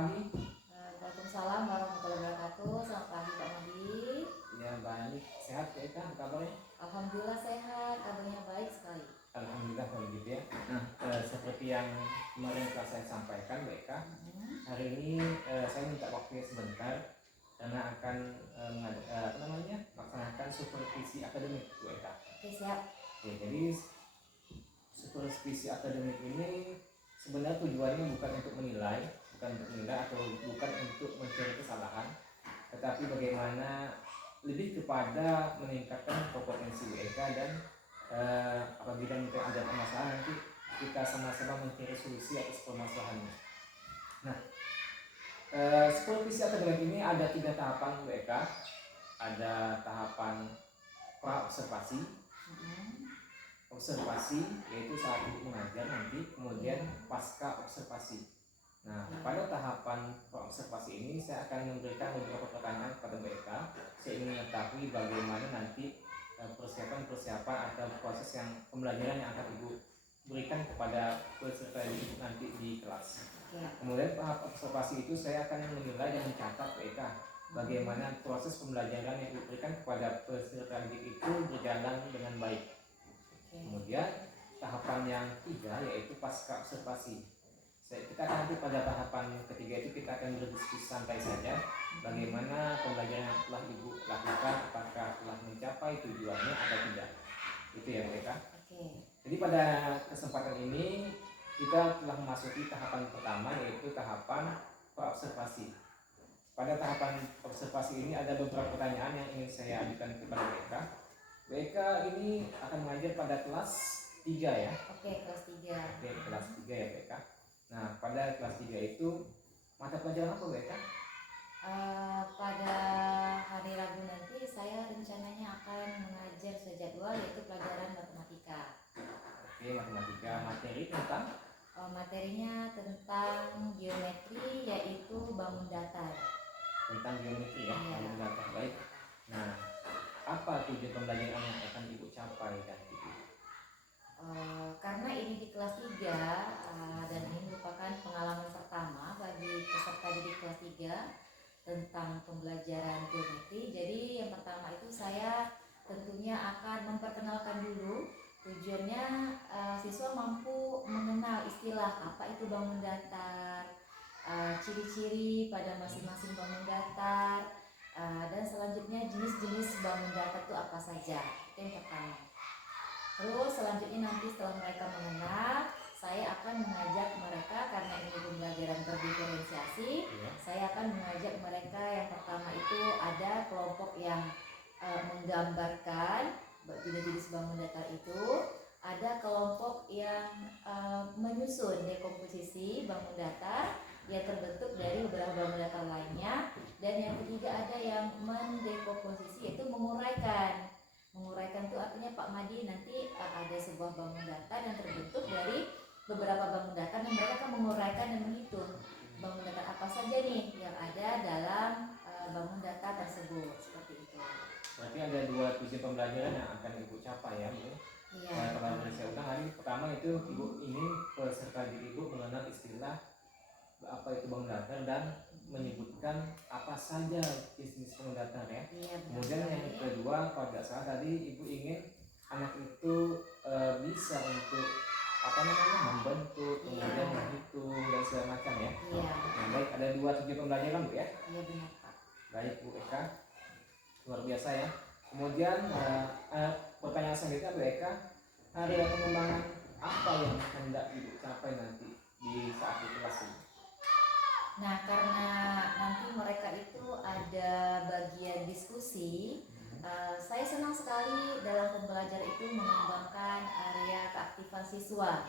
pagi. Waalaikumsalam warahmatullahi wabarakatuh. Selamat pagi Pak Madi. Ya baik, sehat ya Eka, kabarnya? Alhamdulillah sehat, kabarnya baik sekali. Alhamdulillah kalau gitu ya. Nah, seperti yang kemarin telah saya sampaikan Mbak Eka, hari ini saya minta waktunya sebentar karena akan melaksanakan supervisi akademik Mbak Eka. Oke, siap. Oke, jadi supervisi akademik ini sebenarnya tujuannya bukan untuk menilai atau bukan untuk mencari kesalahan, tetapi bagaimana lebih kepada meningkatkan kompetensi WK dan apabila ada permasalahan nanti kita sama-sama mencari solusi atas permasalahannya. Nah, supervisi akademik ini ada 3 tahapan WK. Ada tahapan pra-observasi, observasi yaitu saat ibu mengajar nanti, kemudian pasca observasi. Nah, pada tahapan observasi ini saya akan memberikan beberapa pertanyaan kepada mereka. Saya ingin mengetahui bagaimana nanti persiapan atau proses yang pembelajaran yang akan ibu berikan kepada peserta didik nanti di kelas. Kemudian tahap observasi itu saya akan menilai dan mencatat mereka bagaimana proses pembelajaran yang diberikan kepada peserta didik itu berjalan dengan baik. Kemudian tahapan yang 3 yaitu pasca observasi. Kita nanti pada tahapan ketiga itu kita akan berdiskusi santai saja bagaimana pembelajaran yang telah ibu lakukan, apakah telah mencapai tujuannya atau tidak. Itu ya mereka. Jadi pada kesempatan ini kita telah memasuki tahapan pertama yaitu tahapan observasi. Pada tahapan observasi ini ada beberapa pertanyaan yang ingin saya ajukan kepada mereka. WK ini akan mengajar pada kelas 3 ya. Oke, kelas 3. Oke, kelas 3 ya WK. Nah, pada kelas 3 itu mata pelajaran apa WK? Pada hari Rabu nanti saya rencananya akan mengajar sejadwal yaitu pelajaran matematika. Oke, matematika. Materi tentang? Materinya tentang geometri yaitu bangun datar. Tentang geometri ya, bangun datar. Baik. Nah, apa tujuan pembelajaran yang akan ibu capai dan itu? Karena ini di kelas 3 dan ini merupakan pengalaman pertama bagi peserta didik kelas 3 tentang pembelajaran geometri. Jadi yang pertama itu saya tentunya akan memperkenalkan dulu. Tujuannya siswa mampu mengenal istilah apa itu bangun datar, ciri-ciri pada masing-masing bangun datar, dan selanjutnya jenis-jenis bangun datar itu apa saja. Itu yang pertama. Terus selanjutnya nanti setelah mereka mengenal, saya akan mengajak mereka karena ini pembelajaran berdiferensiasi. Saya akan mengajak mereka yang pertama itu ada kelompok yang menggambarkan jenis-jenis bangun datar itu. Ada kelompok yang menyusun dekomposisi bangun datar yang terbentuk dari beberapa bangun datar lainnya. Dan yang ketiga ada yang mendekomposisi yaitu menguraikan. Menguraikan itu artinya Pak Madi nanti ada sebuah bangun datar yang terbentuk dari beberapa bangun datar dan mereka akan menguraikan dan menghitung bangun datar apa saja nih yang ada dalam bangun datar tersebut, seperti itu. Berarti ada 2 tujuan pembelajaran yang akan ibu capai ya Bu? Iya. Kalau saya ulang hari pertama itu ibu ingin peserta didik ibu mengenal istilah apa itu bangun datar dan menyebutkan apa saja jenis bangun datar ya. Kemudian yang kedua kalau tidak salah tadi ibu ingin anak itu bisa untuk membentuk, kemudian menghitung dan segala macam ya. Nah, baik, ada 2 tujuan pembelajaran Bu ya. Iya benar Pak. Baik Bu Eka, luar biasa ya. Kemudian pertanyaan selanjutnya Bu Eka, area pengembangan apa yang hendak ibu capai nanti di saat di kelas ini? Nah, karena nanti mereka itu ada bagian diskusi, saya senang sekali dalam pembelajaran itu mengembangkan area keaktifan siswa.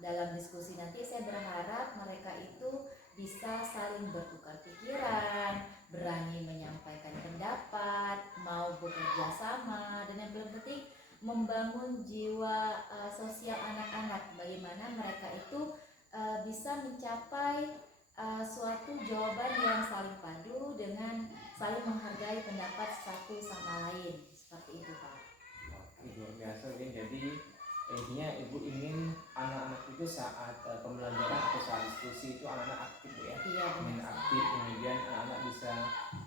Dalam diskusi nanti saya berharap mereka itu bisa saling bertukar pikiran, berani menyampaikan pendapat, mau bekerja sama, dan yang paling penting membangun jiwa sosial anak-anak. Bagaimana mereka itu bisa mencapai suatu jawaban yang saling padu dengan saling menghargai pendapat satu sama lain, seperti itu Pak. Luar biasa ya. Jadi intinya ibu ingin anak-anak itu saat pembelajaran atau saat diskusi itu anak-anak aktif ya. aktif, kemudian anak-anak bisa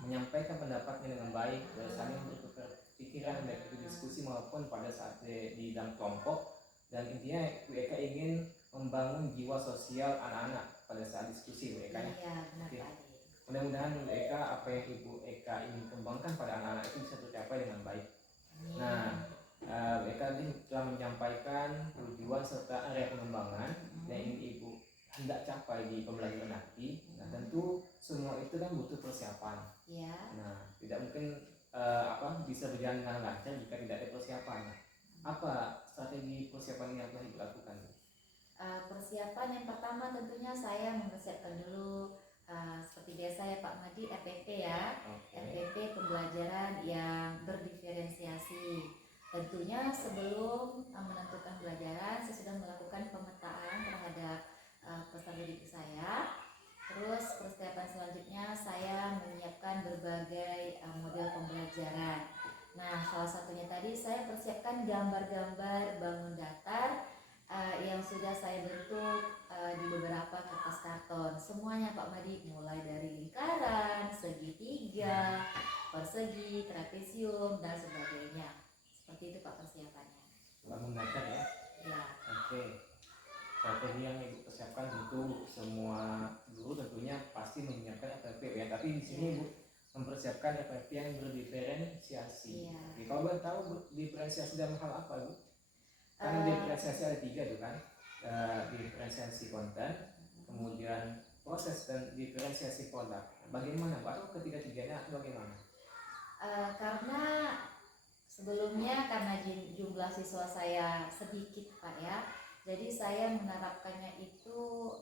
menyampaikan pendapatnya dengan baik, saling bertukar pikiran baik itu diskusi maupun pada saat di dalam kelompok. Dan intinya Bu Eka ingin membangun jiwa sosial anak-anak pada saat diskusi Bu Eka ya. Iya, benar Oke. Pak Adi. Mudah-mudahan Bu Eka apa yang Ibu Eka ingin kembangkan pada anak-anak itu bisa tercapai dengan baik. Amin. Nah, Bu Eka tadi telah menyampaikan tujuan serta area pengembangan yang ingin Ibu hendak capai di pembelajaran nanti. Nah, tentu semua itu kan butuh persiapan. Iya. Nah, tidak mungkin bisa berjalan dengan lancar jika tidak ada persiapan. Apa strategi persiapan yang telah Ibu lakukan? Persiapan yang pertama tentunya saya mempersiapkan dulu seperti biasa ya Pak Madi, RPP ya. RPP pembelajaran yang berdiferensiasi. Tentunya sebelum menentukan pelajaran saya sudah melakukan pemetaan terhadap peserta didik saya. Terus persiapan selanjutnya saya menyiapkan berbagai model pembelajaran. Nah, salah satunya tadi saya persiapkan gambar-gambar bangun datar yang sudah saya bentuk di beberapa kertas karton. Semuanya Pak Madi, mulai dari lingkaran, segitiga, persegi, trapesium dan sebagainya. Seperti itu Pak persiapannya. Bangun datar ya. Ya. Oke. Strategi yang Ibu persiapkan tentu semua guru tentunya pasti menyiapkan FFP ya. Tapi di sini Ibu mempersiapkan FFP yang berdiferensiasi. Iya. Kalau boleh tahu Bu, diferensiasi dalam hal apa Bu? Karena diferensiasi ada 3 tuh kan. Diferensiasi konten, kemudian proses dan diferensiasi produk. Bagaimana Pak? Atau ketiga-tiganya bagaimana? Karena sebelumnya karena jumlah siswa saya sedikit Pak ya, jadi saya menerapkannya itu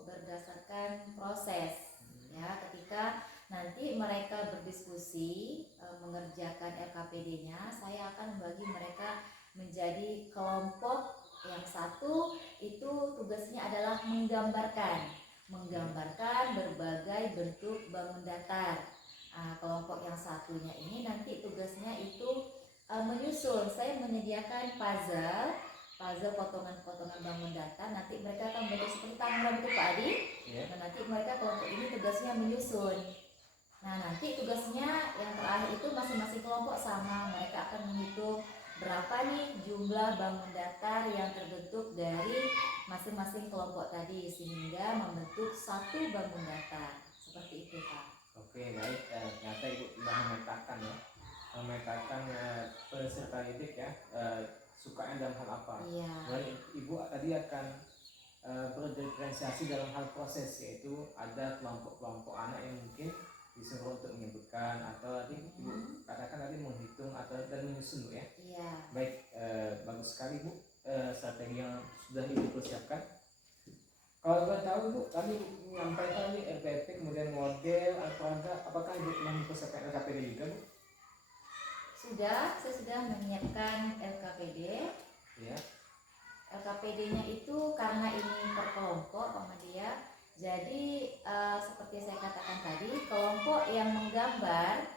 berdasarkan proses ya. Ketika nanti mereka berdiskusi mengerjakan LKPD-nya, saya akan membagi mereka menjadi kelompok. Yang satu itu tugasnya adalah menggambarkan berbagai bentuk bangun datar. Kelompok yang satunya ini nanti tugasnya itu menyusun. Saya menyediakan puzzle potongan-potongan bangun datar. Nanti mereka akan membentuk seperti tangram itu Pak Adi. Nah, nanti mereka kelompok ini tugasnya menyusun. Nah, nanti tugasnya yang terakhir itu masing-masing kelompok sama. Mereka akan menghitung berapa nih jumlah bangun datar yang terbentuk dari masing-masing kelompok tadi sehingga membentuk satu bangun datar. Seperti itu Pak. Oke, baik. Ternyata Ibu sudah memetakan peserta didik ya, sukanya dalam hal apa. Iya. Dan Ibu tadi akan berdiferensiasi dalam hal proses, yaitu ada kelompok-kelompok anak yang mungkin disuruh untuk menyebutkan atau tadi Ibu katakan tadi menghitung atau dan menyusun Bu ya. Iya. Baik, bagus sekali Bu strategi yang sudah Ibu persiapkan. Kalau boleh tahu Bu, tadi menyampaikan ini RPP kemudian model apakah Ibu pernah mempersiapkan LKPD juga Bu? Sudah, saya sudah menyiapkan LKPD. Ya. LKPD-nya itu karena ini per kelompok Pak Madia. Jadi seperti saya katakan tadi, kelompok yang menggambar,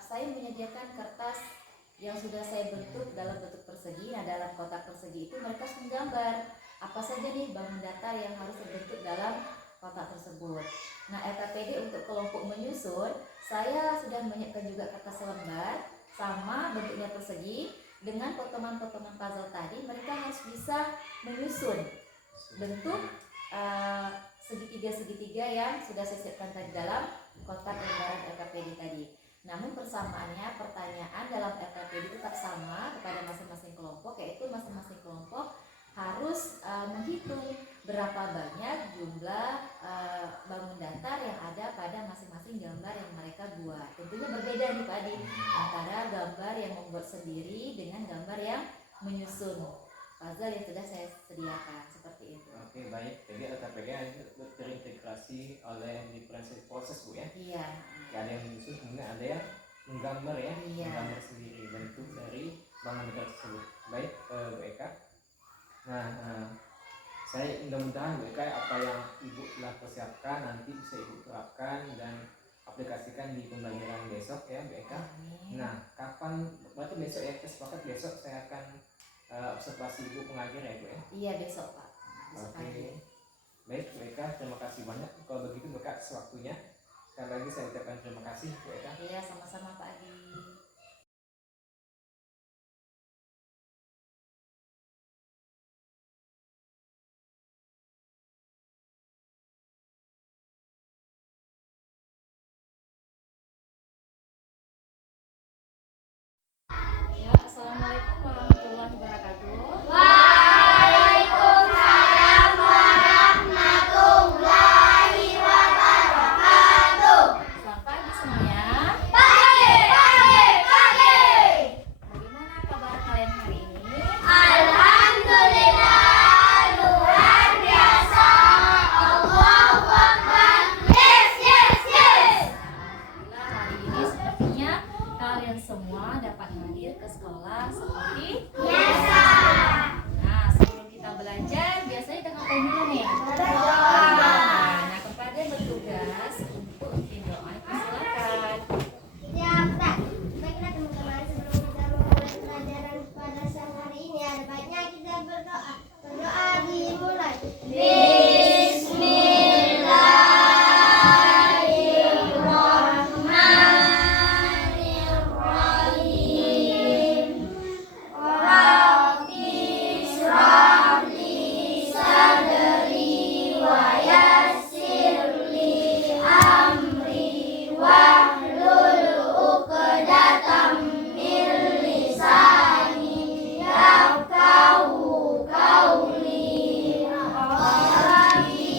saya menyediakan kertas yang sudah saya bentuk dalam bentuk persegi. Nah, dalam kotak persegi itu mereka harus menggambar apa saja nih bangun datar yang harus terbentuk dalam kotak tersebut. Nah, LKPD untuk kelompok menyusun, saya sudah menyiapkan juga kertas lembar sama bentuknya persegi. Dengan potongan-potongan puzzle tadi, mereka harus bisa menyusun bentuk segitiga-segitiga yang sudah saya siapkan tadi dalam kotak lembaran LKPD tadi. Namun persamaannya, pertanyaan dalam LKPD tetap sama kepada masing-masing kelompok, yaitu masing-masing kelompok harus menghitung berapa banyak jumlah bangun datar yang ada pada masing-masing gambar yang mereka buat. Tentunya berbeda nih Pak Adi, antara gambar yang membuat sendiri dengan gambar yang menyusun puzzle yang sudah saya sediakan, seperti itu. Oke, baik. Jadi LKPD terintegrasi oleh diferensiasi proses Bu ya. Iya. Ada yang menyusun, kemudian ada yang menggambar ya. Iya. Menggambar sendiri bentuk dari bangun datar tersebut. Baik, Bu Eka. Nah, saya mudah-mudahan Bu Eka apa yang Ibu telah persiapkan nanti bisa Ibu terapkan dan aplikasikan di pembelajaran besok ya Bu Eka. Nah, kapan? Berarti besok ya, sepakat besok saya akan observasi Ibu pengajar ya Bu ya. Iya, besok Pak. Besok Oke. Baik Bu Eka, terima kasih banyak. Kalau begitu Bu Eka, sewaktunya Sekali lagi saya ucapkan terima kasih Bu Eka. Iya, sama-sama Pak Adi. Ya, Assalamualaikum warahmatullahi wabarakatuh. Waalaikumsalam warahmatullahi wabarakatuh. Selamat pagi semuanya. Pagi. Bagaimana kabar kalian hari ini? Alhamdulillah luar biasa. Allahu Akbar. Yes. Alhamdulillah hari ini sepertinya kalian semua dapat hadir ke sekolah seperti Biasa. Nah, sebelum kita belajar, biasanya kita ngapain dulu nih? Berdoa. Nah, kepada yang bertugas untuk bikin doa, silakan. Ya, Pak. Baiklah teman-teman, sebelum kita memulai pelajaran pada siang hari ini, ada baiknya kita berdoa. Berdoa dimulai. Bismillahirrahmanirrahim. Rabbi shrah li sadri wa yassir li amri wahlul 'uqdatam min lisani yafqahu qawli. Rabbi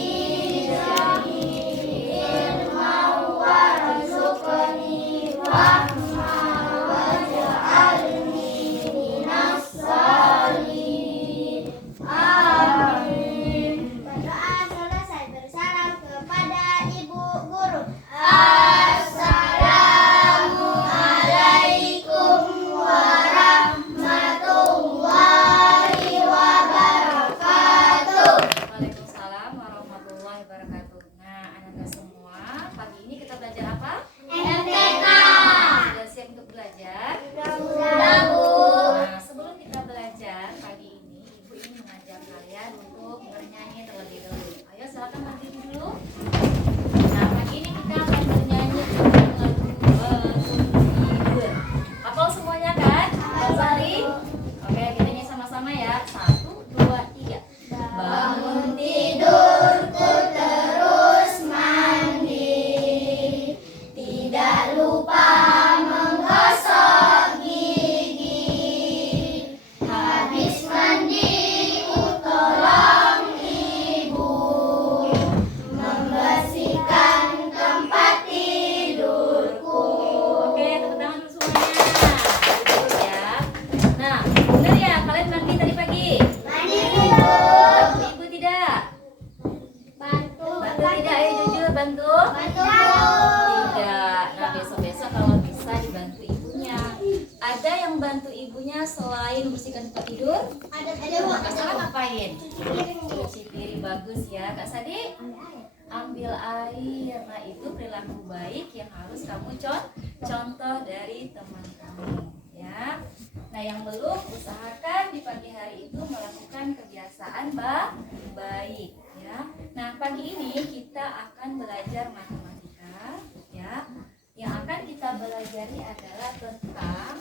zidni ilman warzuqni rahmah waj'alni minas sholihin. Amin. Berdoa selesai, bersalam kepada ibu guru. Assalamualaikum warahmatullahi wabarakatuh. Waalaikumsalam warahmatullahi wabarakatuh. Nah, anak-anak semua, pagi ini kita belajar apa? MTK. Sudah siap untuk belajar? Sudah, Bu. Nah, sebelum kita belajar pagi ini, Ibu ingin mengajak kalian untuk bernyanyi terlebih dahulu. Ayo silakan berdiri dulu. Nah, pagi ini kita akan bernyanyi tentang lagu tidur. Hafal semuanya kan? Sari? Oke, kita nyanyi sama-sama ya. 1, 2, 3. Bangun tidurku terus mandi, tidak lupa menggosok gigi. Habis mandi ku tolong ibu membersihkan tempat tidurku. Oke, tepuk tangan dulu semuanya. Duduk ya. Nah, benar ya kalian mandi tadi pagi? Mandi dulu. Bantu ibu tidak? Bantu. Bantu tidak? Ayo jujur bantu. Bantu. Tidak. Nah, besok-besok kalau bisa dibantu ibunya. Ada yang bantu ibunya selain membersihkan tempat tidur? Ada Kak Sarah ngapain? Cuci piring, bagus ya. Kak Sadi? Ambil air. Nah, itu perilaku baik yang harus kamu contoh dari teman kamu ya. Nah, yang belum, usahakan di pagi hari itu melakukan kebiasaan baik ya. Nah, pagi ini kita akan belajar matematika ya. Yang akan kita belajari adalah tentang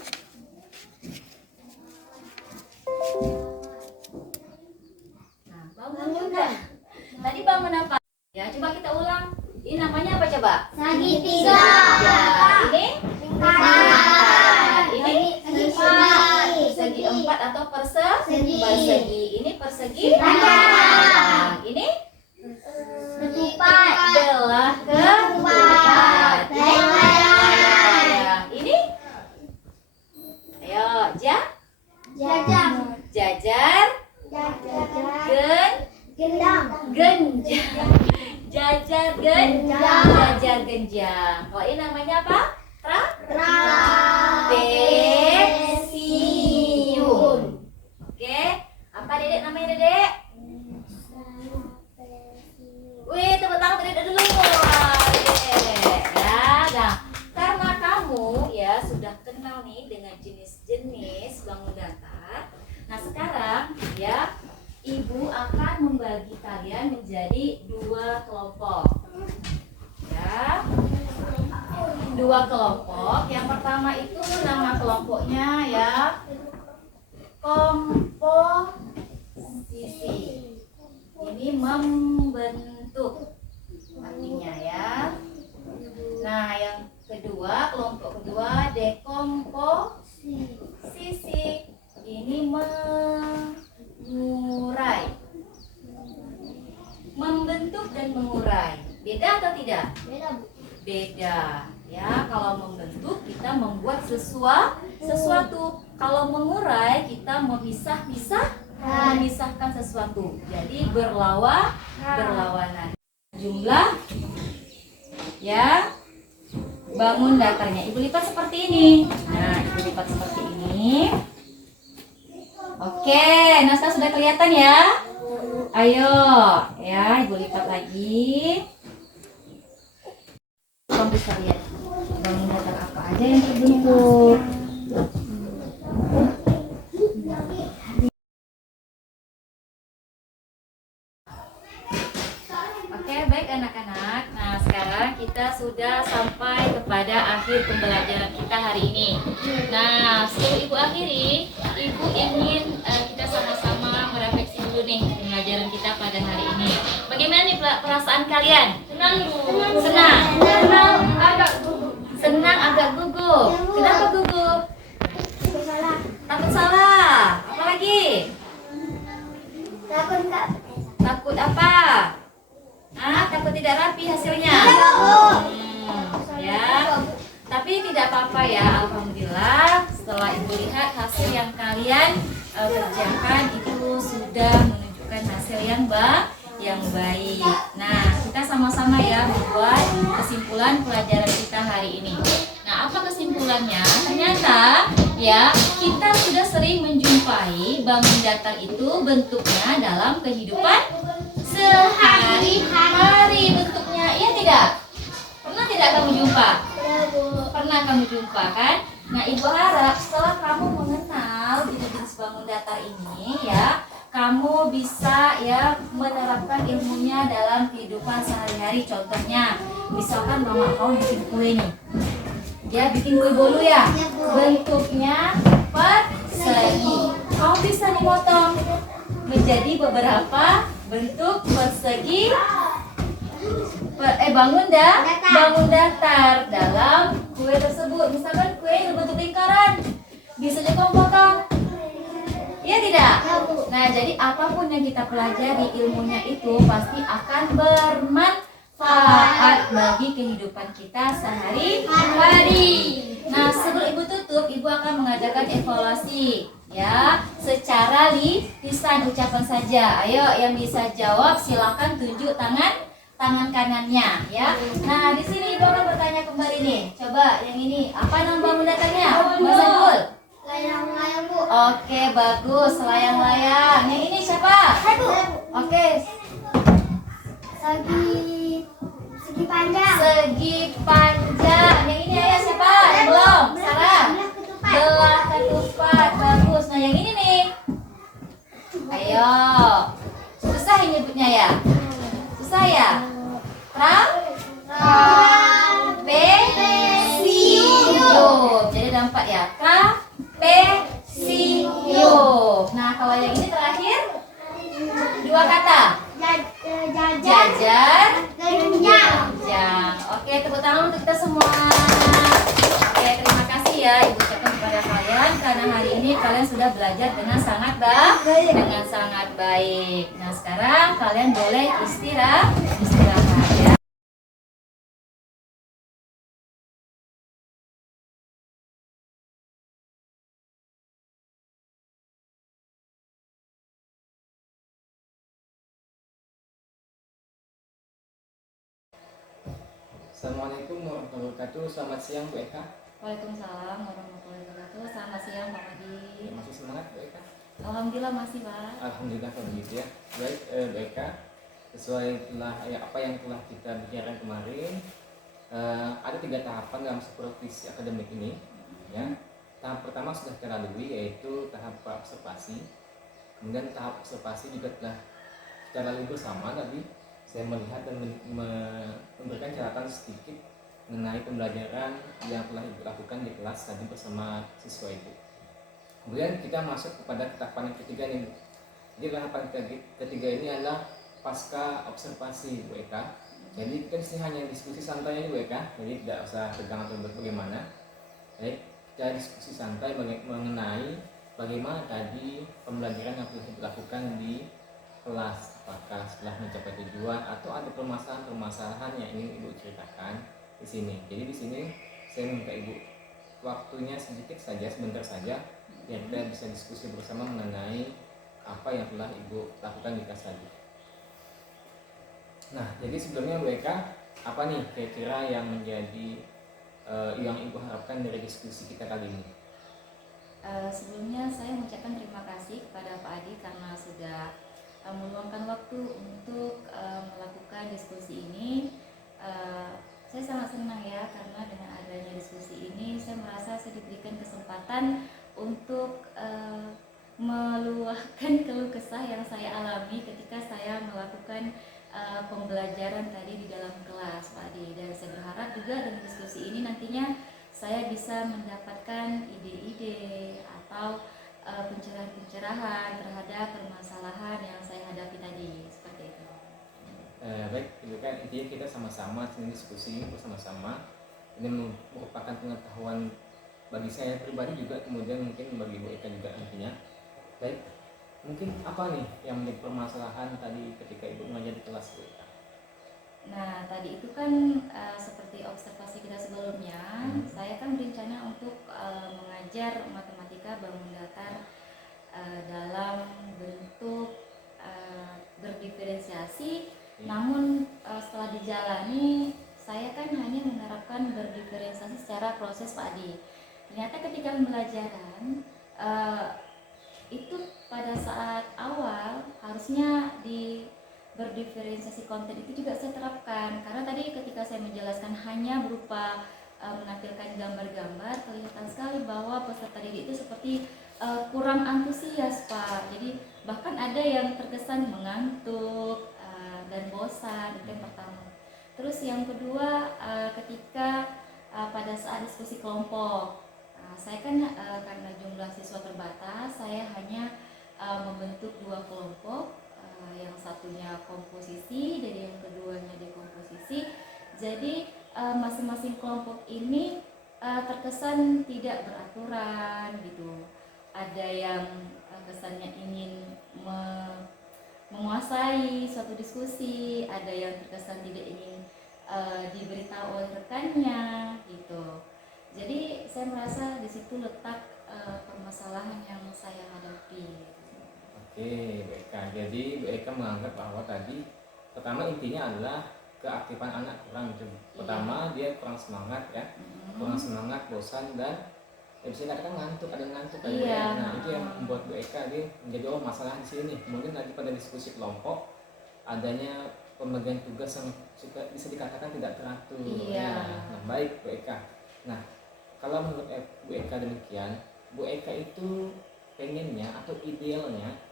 bangun juga. Tadi bangun apa? Ya, coba kita ulang. Ini namanya apa coba? Segitiga. Ya, ini Lingkaran. ini persegi empat atau persegi. Ini persegi Panjang. Ini Ketupat. belah keempat. Panjang. Ini ayo Jajang. jajar gen Gendang. genjang. Jajar genjang. Kalau ini namanya apa? Trapesium. Oke, apa dedek namanya dedek? Wih, tepuk tangan untuk dedek dulu. Wah, dedek. Ya, nah, karena kamu ya sudah kenal nih dengan jenis-jenis bangun datar. Nah, sekarang ya Ibu akan membagi kalian menjadi 2 kelompok. Ya. dua kelompok. Yang pertama itu nama kelompoknya ya komposisi. Ini membentuk artinya ya. Nah, yang kedua, kelompok kedua dekomposisi. Ini mengurai. Membentuk dan mengurai. Beda atau tidak? Beda, Bu. Beda. Ya, kalau membentuk kita membuat sesuatu. Kalau mengurai kita memisahkan sesuatu. Jadi berlawanan. Jumlah ya bangun datarnya. Ibu lipat seperti ini. Nah, ibu lipat seperti ini. Oke, nah sekarang sudah kelihatan ya. Ayo, ya ibu lipat lagi. Kamu bisa lihat bangun datar apa aja yang terbentuk. Oke, baik anak-anak. Nah, sekarang kita sudah sampai kepada akhir pembelajaran kita hari ini. Nah, sebelum ibu akhiri, ibu ingin kita sama-sama merefleksi dulu nih pembelajaran kita pada hari ini. Bagaimana nih perasaan kalian? Senang, senang, agak gugup. Kenapa gugup? Takut salah. Apa lagi? Takut apa? Takut tidak rapi hasilnya. Ya. Tapi tidak apa-apa ya, alhamdulillah. Setelah ibu lihat hasil yang kalian kerjakan itu sudah menunjukkan hasil yang baik. Nah, kita sama-sama ya membuat kesimpulan pelajaran kita hari ini. Nah, apa kesimpulannya? Ternyata ya kita sudah sering menjumpai bangun datar itu bentuknya dalam kehidupan sehari-hari bentuknya, iya tidak? Pernah tidak kamu jumpa? Pernah kamu jumpa kan? Nah, ibu harap setelah kamu mengenal jenis bangun datar ini ya, kamu bisa ya menerapkan ilmunya dalam kehidupan sehari-hari. Contohnya, misalkan mama kamu bikin kue nih, dia bikin kue bolu ya, bentuknya persegi. Kamu bisa dimotong menjadi beberapa bentuk persegi bangun datar dalam kue tersebut. Misalkan kue berbentuk lingkaran, bisa juga potong. Iya tidak? Nah, jadi apapun yang kita pelajari ilmunya itu pasti akan bermanfaat bagi kehidupan kita sehari-hari. Nah, sebelum ibu tutup, ibu akan mengajarkan evaluasi ya secara lisan ucapan saja. Ayo yang bisa jawab silakan tunjuk tangan kanannya ya. Nah, di sini ibu akan bertanya kembali nih. Coba yang ini, apa nama bangun datarnya? Mas Saiful? Layang-layang, Bu. Oke, bagus, layang-layang. Yang ini siapa? Oke, Segi panjang. segi panjang. Yang ini ayah siapa? Yang belum? Sarah? Belah ketupat. Bagus. Nah, yang ini nih. Ayo. Susah ini nyebutnya ya? Susah ya? Trapesium. Jadi ada 4 ya. Trapesium. Nah, kalau yang ini terakhir 2 kata. Jajar. Genjang. Oke, tepuk tangan untuk kita semua. Oke, terima kasih ya ibu ucapkan kepada kalian karena hari ini kalian sudah belajar dengan sangat baik. Nah, sekarang kalian boleh istirahat ya. Assalamualaikum warahmatullahi wabarakatuh. Selamat siang Bu Eka. Waalaikumsalam warahmatullahi wabarakatuh. Selamat siang Pak Adi. Ya, masih semangat Bu Eka? Alhamdulillah masih Pak. Alhamdulillah kalau begitu ya. Baik Bu Eka, sesuai apa yang telah kita bicarakan kemarin, ada 3 tahapan dalam supervisi akademik ini. Ya, tahap pertama sudah kita lalui yaitu tahap observasi. Kemudian tahap observasi juga telah kita lalui bersama tadi. Saya melihat dan memberikan catatan sedikit mengenai pembelajaran yang telah Ibu lakukan di kelas tadi bersama siswa Ibu. Kemudian kita masuk kepada tahapan yang ketiga nih Bu. Jadi tahapan ketiga ini adalah pasca observasi Bu Eka. Jadi kita di sini hanya diskusi santai Bu Eka, jadi tidak usah tegang atau bagaimana. Baik, kita diskusi santai mengenai bagaimana tadi pembelajaran yang telah dilakukan di kelas, apakah setelah mencapai tujuan atau ada permasalahan-permasalahan yang ingin Ibu ceritakan di sini. Jadi di sini saya minta Ibu waktunya sedikit saja, sebentar saja, biar kita bisa diskusi bersama mengenai apa yang telah Ibu lakukan di kelas tadi. Nah, jadi sebelumnya Bu Eka, apa nih kira-kira yang menjadi yang Ibu harapkan dari diskusi kita kali ini? Sebelumnya saya mengucapkan terima kasih kepada Pak Adi karena sudah meluangkan waktu untuk melakukan diskusi ini. Saya sangat senang ya, karena dengan adanya diskusi ini saya merasa saya diberikan kesempatan untuk meluahkan keluh kesah yang saya alami ketika saya melakukan pembelajaran tadi di dalam kelas Pak Adi. Dan saya berharap juga dengan diskusi ini nantinya saya bisa mendapatkan ide-ide atau pencerahan-pencerahan terhadap permasalahan yang saya hadapi tadi, seperti itu. Baik, itu kan intinya kita sama-sama sini diskusi bersama-sama. Ini merupakan pengetahuan bagi saya pribadi juga, kemudian mungkin bagi Bu Eka juga nantinya. Baik, mungkin apa nih yang menjadi permasalahan tadi ketika Ibu mengajar di kelas Bu Eka? Nah, tadi itu kan seperti observasi kita sebelumnya, saya kan berencana untuk mengajar matematika bangun datar dalam bentuk berdiferensiasi. Namun setelah dijalani, saya kan hanya menerapkan berdiferensiasi secara proses Pak Adi. Ternyata ketika pembelajaran itu pada saat awal harusnya di berdiferensiasi konten itu juga saya terapkan, karena tadi ketika saya menjelaskan hanya berupa menampilkan gambar-gambar, kelihatan sekali bahwa peserta didik itu seperti kurang antusias Pak. Jadi bahkan ada yang terkesan mengantuk dan bosan, itu yang pertama. Terus yang kedua, ketika pada saat diskusi kelompok, saya kan karena jumlah siswa terbatas, saya hanya membentuk 2 kelompok, yang satunya komposisi dan yang keduanya dekomposisi. Jadi masing-masing kelompok ini terkesan tidak beraturan gitu. Ada yang kesannya ingin menguasai suatu diskusi, ada yang terkesan tidak ingin diberitahu oleh rekannya gitu. Jadi saya merasa di situ letak permasalahan yang saya hadapi. Oke, Bu Eka. Jadi Bu Eka menganggap bahwa tadi pertama intinya adalah keaktifan anak kurang. Pertama dia kurang semangat ya, kurang semangat, bosan, dan bisa dikatakan ngantuk, ada ngantuk kan. Nah itu yang membuat Bu Eka dia menjadi masalah di sini. Kemudian tadi pada diskusi kelompok adanya pembagian tugas yang bisa dikatakan tidak teratur. Nah baik Bu Eka. Nah kalau menurut Bu Eka demikian, Bu Eka itu pengennya atau idealnya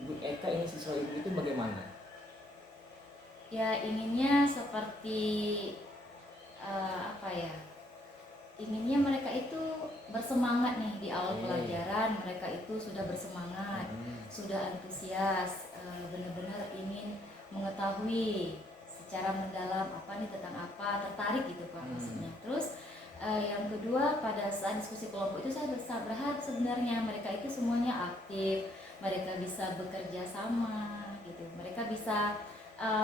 Ibu Eka ini siswa Ibu itu bagaimana? Ya inginnya seperti apa ya? Inginnya mereka itu bersemangat nih di awal pelajaran, mereka itu sudah bersemangat, sudah antusias, benar-benar ingin mengetahui secara mendalam apa nih tentang apa, tertarik gitu Pak maksudnya. Terus yang kedua, pada saat diskusi kelompok itu saya berharap sebenarnya mereka itu semuanya aktif, mereka bisa bekerja sama gitu, mereka bisa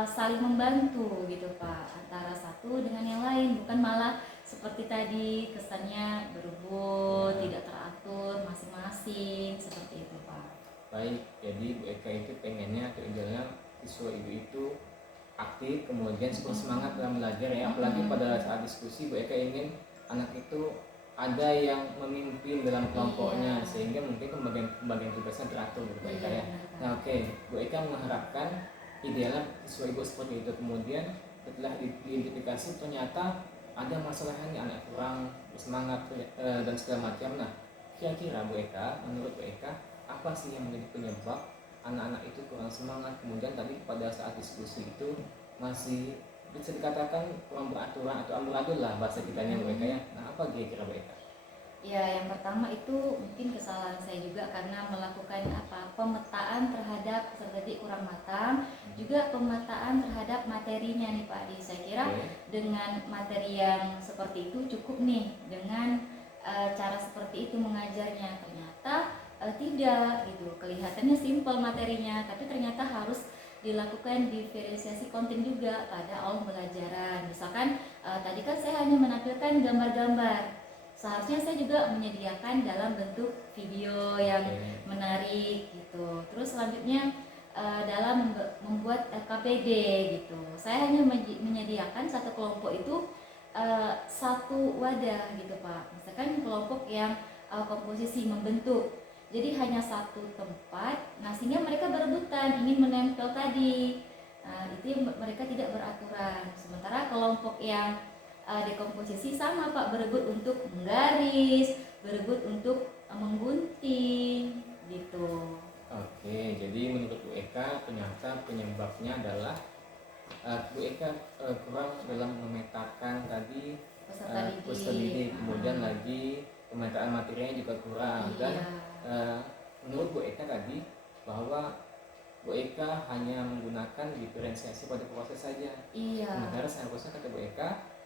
saling membantu gitu Pak, antara satu dengan yang lain, bukan malah seperti tadi kesannya berebut, tidak teratur masing-masing, seperti itu Pak. Baik, jadi Bu Eka itu pengennya atau idealnya siswa Ibu itu aktif, kemudian semangat dalam belajar ya, apalagi pada saat diskusi Bu Eka ingin anak itu ada yang memimpin dalam kelompoknya, sehingga mungkin pembagian tugasnya teratur gitu Bu Eka ya. Nah oke, Bu Eka mengharapkan idealnya siswa Ibu seperti itu. Kemudian setelah diidentifikasi ternyata ada masalahnya, anak kurang bersemangat dan segala macam. Nah kira-kira Bu Eka, menurut Bu Eka apa sih yang menjadi penyebab anak-anak itu kurang semangat, kemudian tadi pada saat diskusi itu masih bisa dikatakan kurang beraturan atau amburadul lah bahasa kitanya Bu Eka ya. Nah, apa kira-kira Bu Eka? Ya, yang pertama itu mungkin kesalahan saya juga karena melakukan pemetaan terhadap peserta didik kurang matang, juga pemetaan terhadap materinya nih Pak Adi. Saya kira dengan materi yang seperti itu cukup nih dengan cara seperti itu mengajarnya. Ternyata tidak gitu. Kelihatannya simpel materinya, tapi ternyata harus dilakukan diferensiasi konten juga pada awal pembelajaran. Misalkan tadi kan saya hanya menampilkan gambar-gambar. Seharusnya saya juga menyediakan dalam bentuk video yang menarik gitu. Terus selanjutnya dalam membuat KPD gitu. Saya hanya menyediakan satu kelompok itu satu wadah gitu Pak. Misalkan kelompok yang komposisi membentuk. Jadi hanya satu tempat. Nah, sehingga mereka berebutan ingin menempel tadi. Nah, itu mereka tidak beraturan. Sementara kelompok yang dekomposisi sama Pak, berebut untuk menggaris, berebut untuk menggunting gitu. Oke, jadi menurut Bu Eka ternyata penyebabnya adalah Bu Eka kurang dalam memetakan tadi peserta didik, kemudian lagi pemetaan materinya juga kurang. Iya. Dan menurut Bu Eka tadi bahwa Bu Eka hanya menggunakan diferensiasi pada proses saja. Iya. Sementara seharusnya kata Bu Eka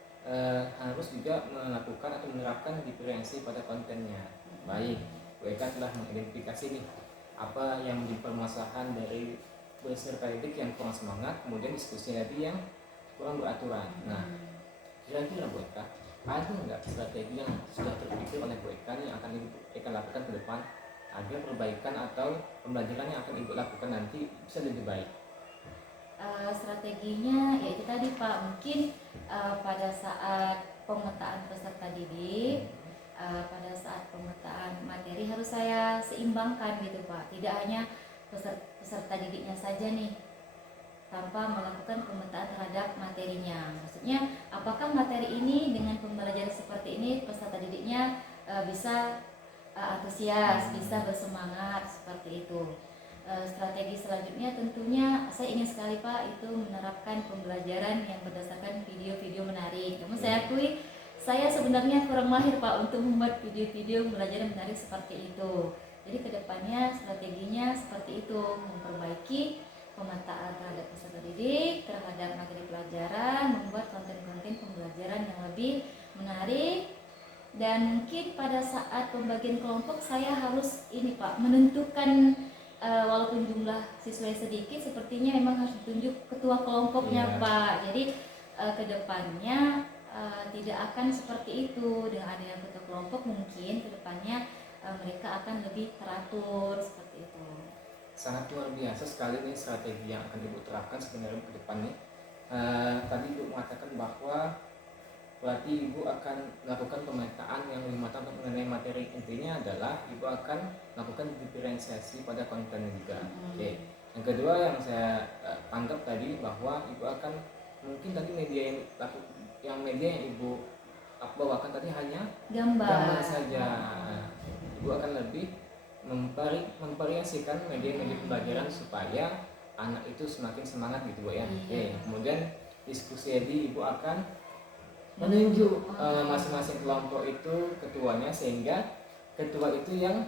harus juga melakukan atau menerapkan diferensi pada kontennya. Baik, Bu Eka telah mengidentifikasi nih apa yang menjadi permasalahan dari peserta didik yang kurang semangat, kemudian diskusi tadi yang kurang beraturan. Nah, kira-kira Bu Eka ada nggak strategi yang sudah terpikir oleh Bu Eka yang akan Ibu Eka lakukan ke depan agar perbaikan atau pembelajaran yang akan Ibu lakukan nanti bisa lebih baik? Strateginya yaitu tadi Pak, mungkin pada saat pemetaan peserta didik, pada saat pemetaan materi harus saya seimbangkan gitu Pak. Tidak hanya peserta didiknya saja nih, tanpa melakukan pemetaan terhadap materinya. Maksudnya apakah materi ini dengan pembelajaran seperti ini peserta didiknya bisa antusias, bisa bersemangat seperti itu. Strategi selanjutnya tentunya saya ingin sekali Pak itu menerapkan pembelajaran yang berdasarkan video-video menarik. Namun saya akui saya sebenarnya kurang mahir Pak untuk membuat video-video pembelajaran menarik seperti itu. Jadi kedepannya strateginya seperti itu, memperbaiki pemetaan terhadap peserta didik, terhadap materi pelajaran, membuat konten-konten pembelajaran yang lebih menarik. Dan mungkin pada saat pembagian kelompok saya harus ini Pak, menentukan walaupun jumlah siswa sedikit, sepertinya memang harus ditunjuk ketua kelompoknya Pak. Jadi kedepannya tidak akan seperti itu. Dengan adanya ketua kelompok mungkin kedepannya mereka akan lebih teratur seperti itu. Sangat luar biasa sekali nih strategi yang akan Ibu terapkan sebenarnya ke depannya. Tadi Ibu mengatakan bahwa berarti Ibu akan melakukan pemetaan yang lebih matang mengenai materi. Intinya adalah Ibu akan melakukan diferensiasi pada konten juga. Oke. Yang kedua yang saya tanggap tadi bahwa Ibu akan mungkin tadi media yang Ibu bawakan tadi hanya gambar saja. Ibu akan lebih memvariasikan media-media pembelajaran supaya anak itu semakin semangat gitu Bu ya. Oke. Kemudian diskusi tadi Ibu akan menunjuk masing-masing kelompok itu ketuanya, sehingga ketua itu yang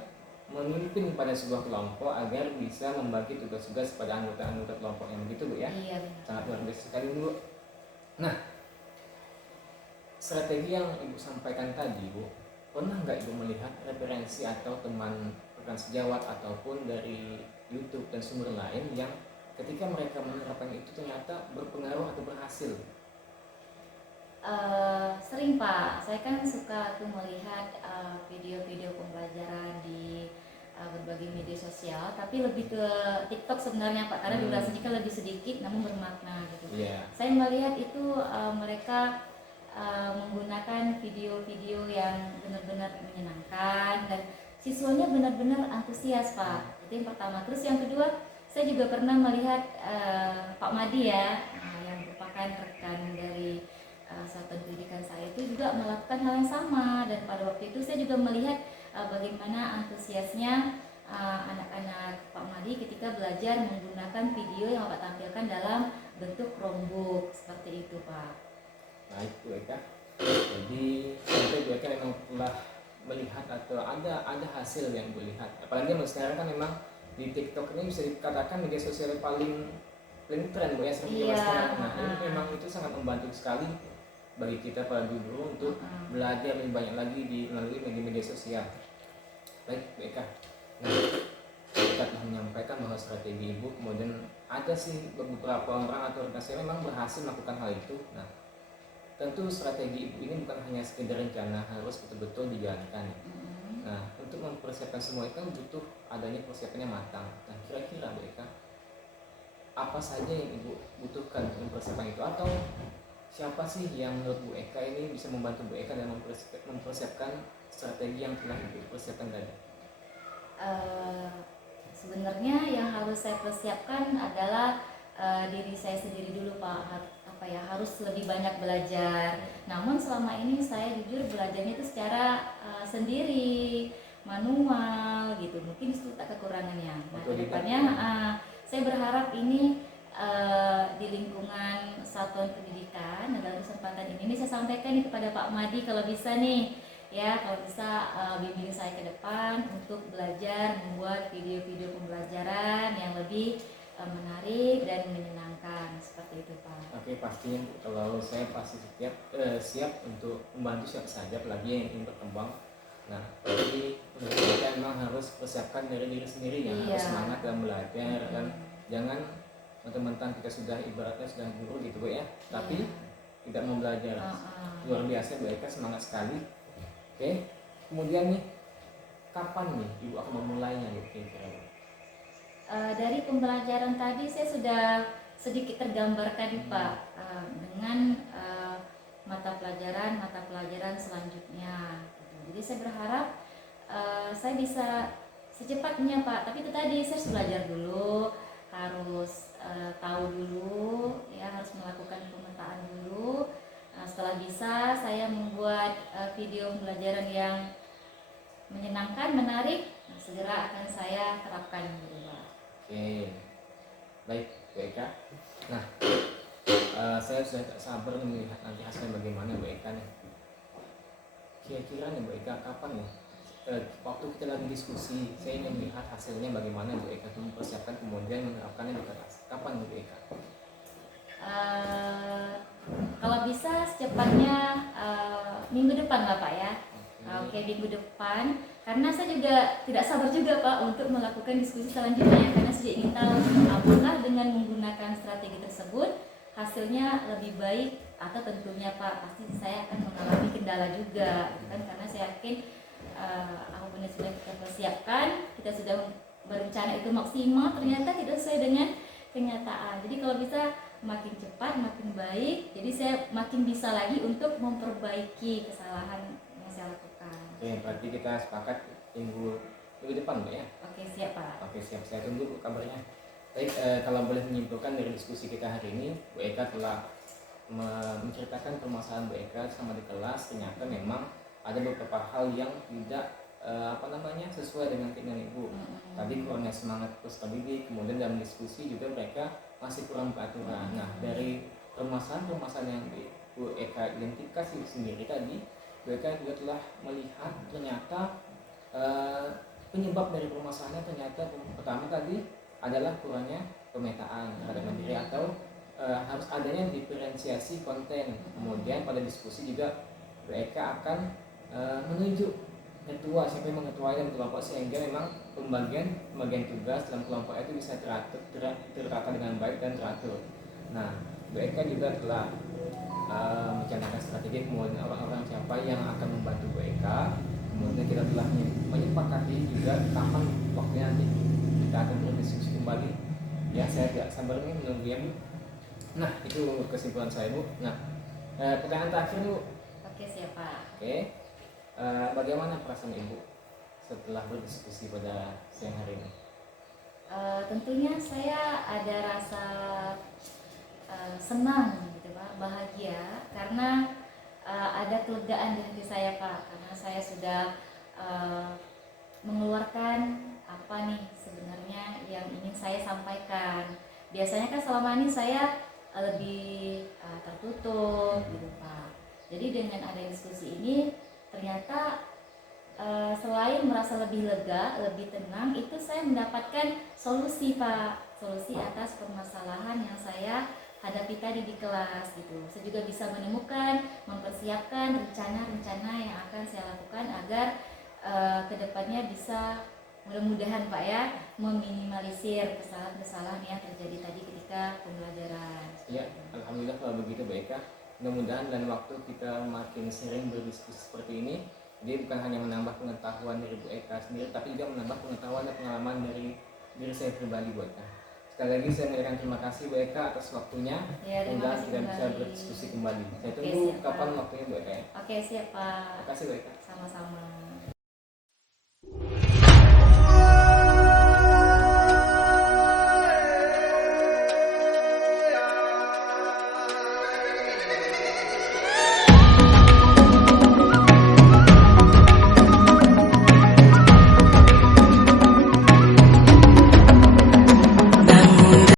memimpin pada sebuah kelompok agar bisa membagi tugas-tugas pada anggota-anggota kelompoknya, begitu Bu ya? Iya. Sangat luar biasa sekali Bu. Nah, strategi yang Ibu sampaikan tadi Bu, pernah nggak Ibu melihat referensi atau teman rekan sejawat ataupun dari YouTube dan sumber lain yang ketika mereka menerapkan itu ternyata berpengaruh atau berhasil? Sering Pak, saya kan suka tuh melihat video-video pembelajaran di berbagai media sosial, tapi lebih ke TikTok sebenarnya Pak, karena durasinya kan lebih sedikit namun bermakna gitu. Saya melihat itu mereka menggunakan video-video yang benar-benar menyenangkan dan siswanya benar-benar antusias Pak. Itu yang pertama. Terus yang kedua, saya juga pernah melihat Pak Madi ya, yang merupakan rekan dari satuan pendidikan saya itu juga melakukan hal yang sama, dan pada waktu itu saya juga melihat bagaimana antusiasnya anak-anak Pak Madi ketika belajar menggunakan video yang Bapak tampilkan dalam bentuk Chromebook seperti itu Pak. Baik Bu Eka. Jadi sampai Bu Eka memang telah melihat atau ada hasil yang Bu lihat. Apalagi sekarang kan memang di TikTok ini bisa dikatakan media sosial paling tren Bu ya seperti Iya, sekarang. Nah ini memang itu sangat membantu sekali bagi kita para guru untuk belajar lebih banyak lagi melalui media sosial. Baik Bu Eka. Nah kita telah menyampaikan bahwa strategi Ibu, kemudian ada sih beberapa orang atau organisasi memang berhasil melakukan hal itu. Nah tentu strategi Ibu ini bukan hanya sekedar rencana, harus betul-betul dijalankan. Nah untuk mempersiapkan semua itu butuh adanya persiapannya matang. Nah kira-kira Bu Eka, apa saja yang Ibu butuhkan untuk mempersiapkan itu, atau siapa sih yang menurut Bu Eka ini bisa membantu Bu Eka dalam mempersiapkan strategi yang telah Ibu persiapkan tadi? Sebenarnya yang harus saya persiapkan adalah diri saya sendiri dulu Pak. Harus lebih banyak belajar. Namun selama ini saya jujur belajarnya itu secara sendiri, manual gitu. Mungkin itu tak kekurangannya. Nah kedepannya saya berharap ini di lingkungan satuan pendidikan. Nah, dalam kesempatan ini saya sampaikan nih kepada Pak Madi, kalau bisa nih ya, kalau bisa bimbing saya ke depan untuk belajar membuat video-video pembelajaran yang lebih menarik dan menyenangkan seperti itu Pak. Oke, pastinya Bu, kalau saya pasti siap untuk membantu siapa saja, apalagi yang ingin berkembang. Nah, jadi menurut kita memang harus persiapkan dari diri sendiri ya, harus semangat dalam belajar dan jangan mentang-mentang kita sudah ibaratnya sudah guru gitu Bu ya, tapi tidak mau belajar. Luar biasa Bu Eka, semangat sekali. Oke, kemudian nih kapan nih Ibu akan memulainya Bu kira-kira? Dari pembelajaran tadi saya sudah sedikit tergambarkan nih Pak, dengan mata pelajaran selanjutnya. Jadi saya berharap saya bisa secepatnya Pak. Tapi itu tadi saya harus belajar dulu, harus tahu dulu, ya harus melakukan pemetaan dulu. Setelah bisa saya membuat video pembelajaran yang menyenangkan, menarik, segera akan saya terapkan gitu Pak. Oke, baik Bu Eka. Nah, saya sudah tak sabar melihat nanti hasilnya bagaimana Bu Eka nih. Kira-kira nih Bu Eka, kapan nih? Waktu kita lagi diskusi, saya ingin melihat hasilnya bagaimana Bu Eka itu mempersiapkan kemudian menerapkannya di kelas. Kapan Bu Eka? Kalau bisa secepatnya minggu depan lah Pak ya. Oke, minggu depan. Karena saya juga tidak sabar juga Pak untuk melakukan diskusi selanjutnya, karena saya ingin tahu apakah dengan menggunakan strategi tersebut hasilnya lebih baik, atau tentunya Pak pasti saya akan mengalami kendala juga kan, karena saya yakin apapun yang sudah kita persiapkan, kita sudah berencana itu maksimal, ternyata tidak sesuai dengan kenyataan. Jadi kalau bisa makin cepat makin baik, jadi saya makin bisa lagi untuk memperbaiki kesalahan yang saya lakukan. Oke, berarti kita sepakat minggu depan Bu ya? Oke, siap Pak. Oke, siap, saya tunggu Bu kabarnya. Baik, kalau boleh menyimpulkan dari diskusi kita hari ini, Bu Eka telah menceritakan permasalahan Bu Eka sama di kelas. Ternyata memang ada beberapa hal yang tidak sesuai dengan keinginan Ibu. Tadi kurangnya semangat peserta, kemudian dalam diskusi juga mereka masih kurang peraturan. Nah, dari permasalahan yang Bu Eka identifikasi sendiri tadi, Bu Eka juga telah melihat ternyata penyebab dari permasalahannya ternyata pertama tadi adalah kurangnya pemetaan terhadap mandiri atau harus adanya diferensiasi konten. Kemudian pada diskusi juga Bu Eka akan menunjuk ketua, siapa yang mengetuai dalam kelompok, sehingga memang pembagian tugas dalam kelompok itu bisa tertata dengan baik dan teratur. Nah, Bu Eka juga telah mencanangkan strategi, kemudian orang-orang siapa yang akan membantu Bu Eka. Kemudian kita telah menyepakati juga kapan waktunya nanti kita akan berdiskusi kembali. Ya, saya tidak sabar nih menunggu ya Bu. Nah, itu kesimpulan saya Bu. Nah, pertanyaan terakhir Bu. Oke, siap Pak. Oke, bagaimana perasaan Ibu setelah berdiskusi pada siang hari ini? Tentunya saya ada rasa senang gitu Pak, bahagia, karena ada kelegaan di hati saya Pak, karena saya sudah mengeluarkan apa nih sebenarnya yang ingin saya sampaikan. Biasanya kan selama ini saya lebih tertutup gitu Pak. Jadi dengan ada diskusi ini ternyata selain merasa lebih lega, lebih tenang, itu saya mendapatkan solusi Pak, solusi atas permasalahan yang saya hadapi tadi di kelas gitu. Saya juga bisa menemukan, mempersiapkan rencana-rencana yang akan saya lakukan agar kedepannya bisa mudah-mudahan Pak ya meminimalisir kesalahan-kesalahan yang terjadi tadi ketika pembelajaran. Ya, alhamdulillah kalau begitu Bu Eka. Mudah-mudahan dalam waktu kita makin sering berdiskusi seperti ini, dia bukan hanya menambah pengetahuan dari Bu Eka sendiri, tapi juga menambah pengetahuan dan pengalaman dari diri saya pribadi Bu Eka. Sekali lagi saya mengucapkan terima kasih Bu Eka atas waktunya. Ya, terima Mudah kasih kita bisa kembali. berdiskusi kembali. Saya Oke, tunggu siap, kapan Pak. waktunya Bu Eka. Oke siap Pak. Terima kasih Bu Eka. Sama-sama.